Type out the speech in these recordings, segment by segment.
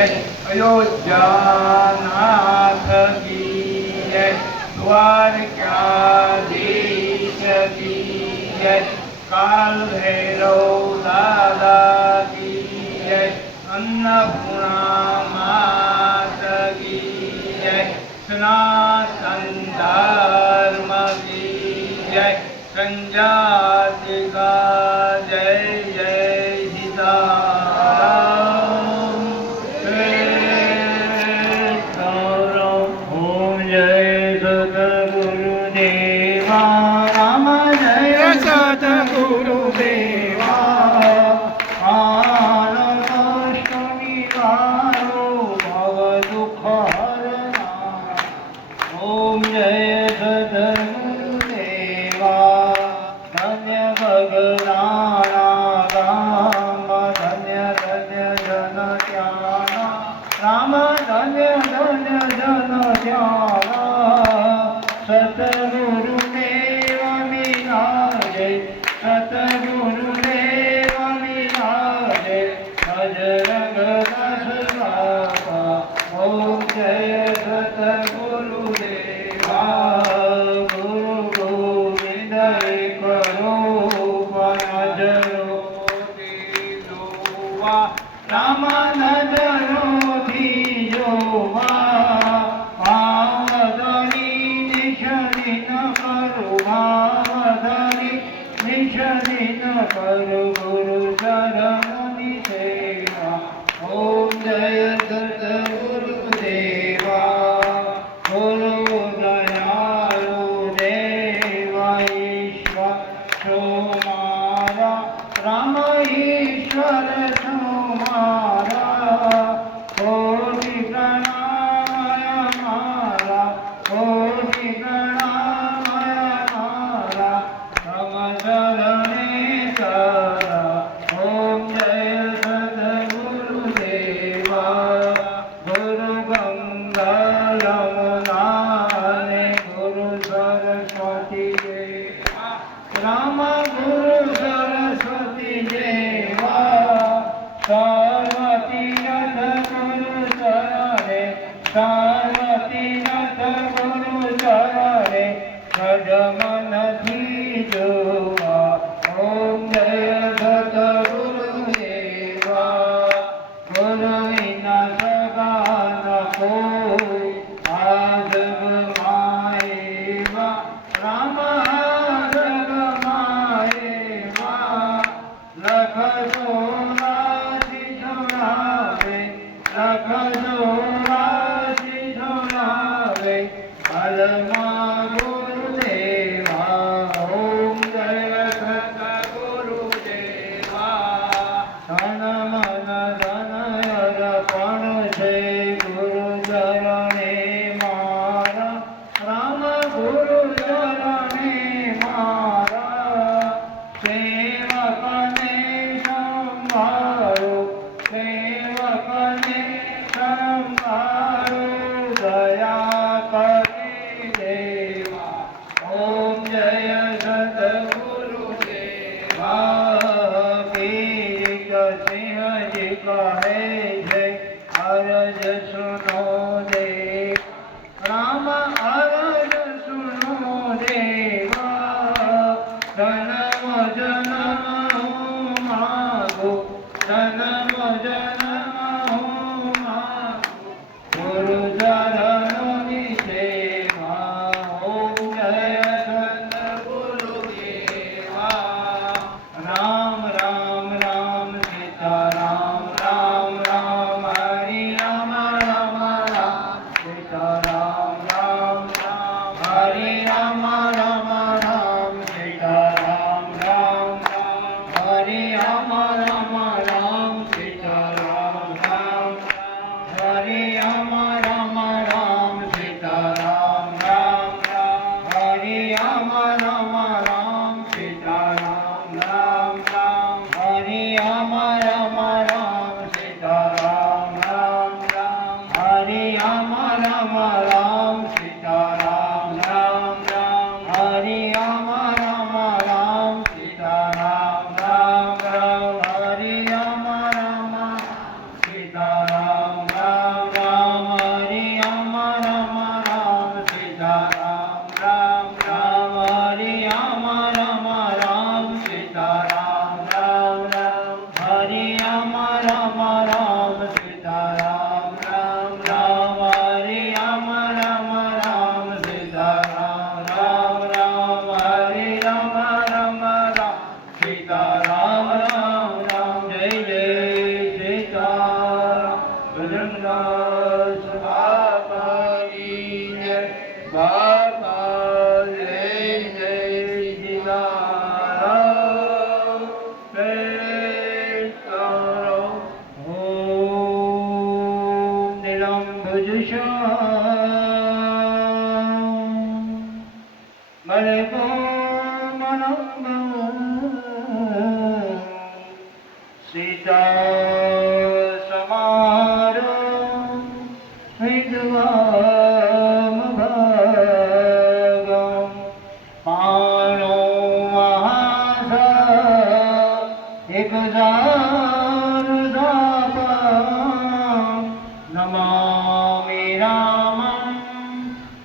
जय, अयोध्यानाथ की जय, द्वारकाधीश की जय, काल भैरव दादा की जय, अन्नपूर्णा मात की जय, सनातन धर्म की जय, संजाति का जय जय सीताराम। ओम जय सद्गुरुदेवा राम, जय सद्गुरुदेवा। ओम जय सद्गुरुदेवा, धन्य भगवाना राम, धन्य धन्य जन ज्ञाना राम, धन्य धन्य जन ज्ञाना। सतगुरुदेव विराजे, सतगुरुदेव विराजे, बजरंग दास बाबा। ओम जय सतगुरुदेवा, गुरु गोविंद एक रूप, नजरो दीजोवा राम, नजरो दीजोवा। भावधनी निशदिन करु, भावधनी निशदिन करु, गुरु चरणि सेवा। ओम जय सद्गुरुदेवा, गुरु दयालु देवा, ईश्वर तुम्हारा राम, ईश्वर तुम्हारा। कोटि प्रणाम हमारा, कोटि प्रणाम हमारा, तम शरणे सदा। ओम जय सद्गुरुदेवा, गुरु गंगा यमुना ने, गुरु सरस्वती देवा राम, गुरु सरस्वती देवा। पार्वती नाथ गुरु चरणे, पार्वती नाथ गुरु चरणे, सज मन धीजोवा। ओम जय सद्गुरुदेवा, गुरु बिना सगा न कोई, आजग माएवा राम, आजग माएवा। लख सोरासी झोलावे, लख सोरासी झोलावे, अलमा गुरुदेवा। ओम जय सद्गुरुदेवा, तन मन धन अर्पण छे, गुरु चरणे मारा राम, गुरु चरणे मारा। सेवकने संभारो, सेवकने संभारो, दया करे देवा। ओम जय सद्गुरुदेवा, वीर सिंह जी कहे जय, अरज सुनो देव राम, अरज सुनो देवा। जन्म जन्म मागो, जन्म जन्म मागो, गुरु चरणि सेवा। ओम जय सद्गुरुदेवा, राम राम राम सीता राम, राम राम हरि राम, राम राम सीता राम, राम राम हरि राम, राम राम सीता राम, राम राम हरि राम, राम राम सीता राम, राम राम हरि राम, राम राम सीता राम, राम राम हरि राम, राम राम सीता राम, राम राम हरि राम, राम राम सीता राम, राम राम हरि राम, राम राम सीता राम, राम राम हरि राम, राम राम सीता राम, राम राम हरि राम, राम सीता राम। ભજનદાસ બાપાની જય બાપા જય જય સીતારામ ઓમ નીલમ ભુજશ્યામ મલકો સીતા સમારો વિદ્વામ ભાગમ પાણો મહાસા એક જાપમ નમામિ રામં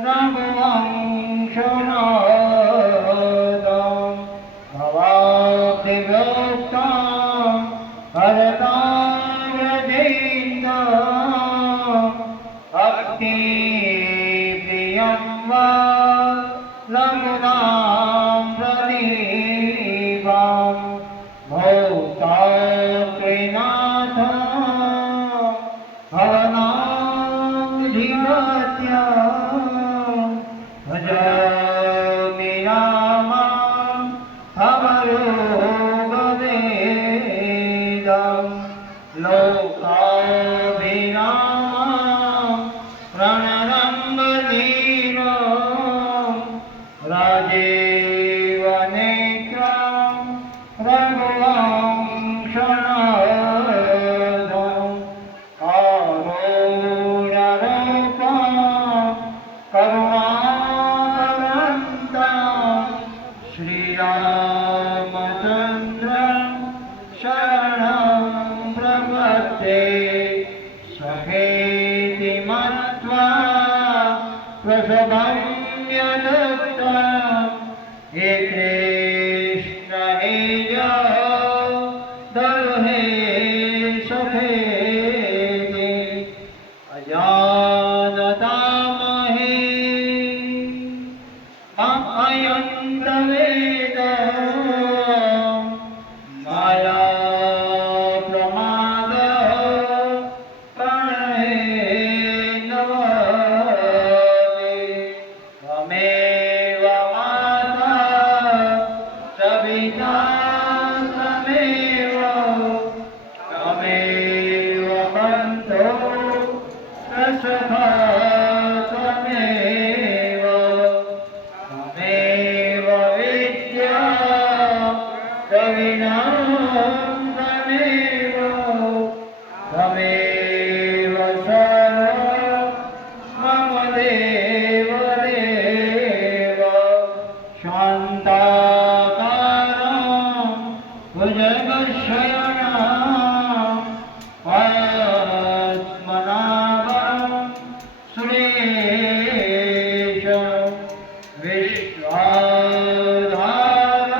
રઘુવંશનાદમ ભવાબ્ધિવ્યક્તમ હરતાવ્રજેન્દ્ર ભક્તિ પ્રિયં વા લઘુનામ પ્રદીપમ ભૌતાત્રિનાથ ભવનાધિપત્ય ભજામિ રામં અવરોગવેદમ લોકાભિરામં રણરંગધીરં રાજીવનેત્રં રઘુવંશનાદં કરુણારૂપં કરુણાવંતં શ્રીરામચંદ્રં શરણં પ્રપદ્યે સખેતિ મત્વા પ્રસભમ્યદત્તં હે કૃષ્ણ હે જય હે સખેતિ અજાનતામહે અયંત વેદ માયા પ્રમાદ ત્વમેવ માતા સવિતા ત્વમેવ ત્વમેવ બંધો સખા ત્વમેવ ત્વમેવ વિદ્યા કવિનાં ત્વમેવ ત્વમેવ સર્વં મમ દેવ દેવ શાન્તાકારં ભુજગશયनं પદ્મનાભં સુરેશં વિશ્વાધારં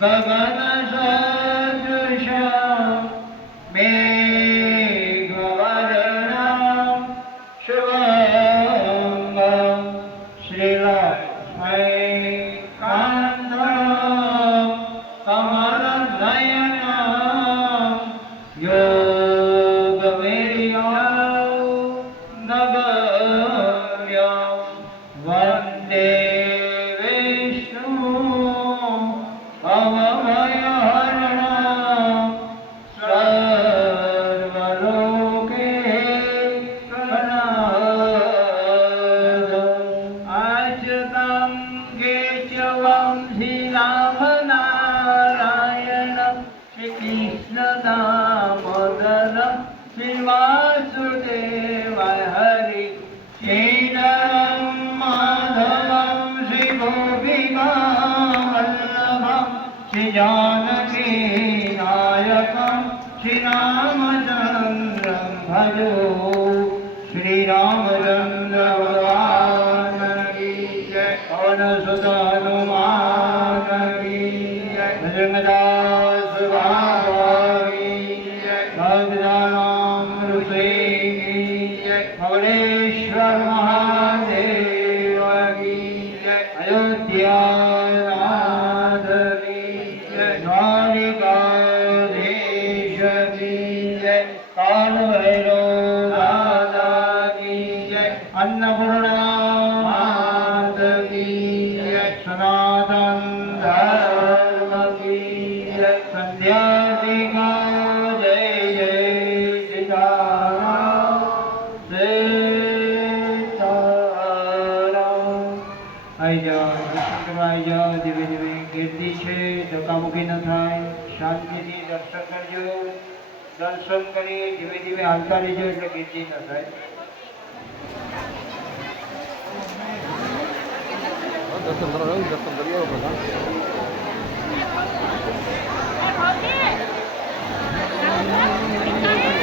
ગગનસદૃશં મેઘવર્ણં શુભંગં શ્રીલક્ષ્મીકાન્તં કમલનયनं યોગવીર્યં નગમ્યં વંદે વિષ્ણું ભવભયહરણં સર્વલોકૈકનાથં અચ્યુतं કેશવં શ્રીરામનારાયણં શ્રીકૃષ્ણદામોદરં શ્રીવાસુદેવાય હરિ શ્રીધરં માધવં શ્રીગોપિકાવલ્લભં શ્રીજાનકીનાયકં શ્રીરામચन्द्रं ભજો શ્રીરામચन्द्ર ભગવાન કી જય પવનસુત હનુમાન કી જય ભજનદાસ બાબા કી જય ભગવાન ઋષિ કી જય ભવનેશ્વર મહાદેવ કી જય અયોધ્યાનાથ કી જય દ્વારિકાધીશ કી જય કાલ ભૈરવ ધક્કામુક્કી ન થાય, શાંતિથી દર્શન કરજો. દર્શન કરી ધીમે ધીમે હાલતા રહેજો એટલે ગીર્દી ન થાય. દર્શન કરી આવો બધા. Thank you.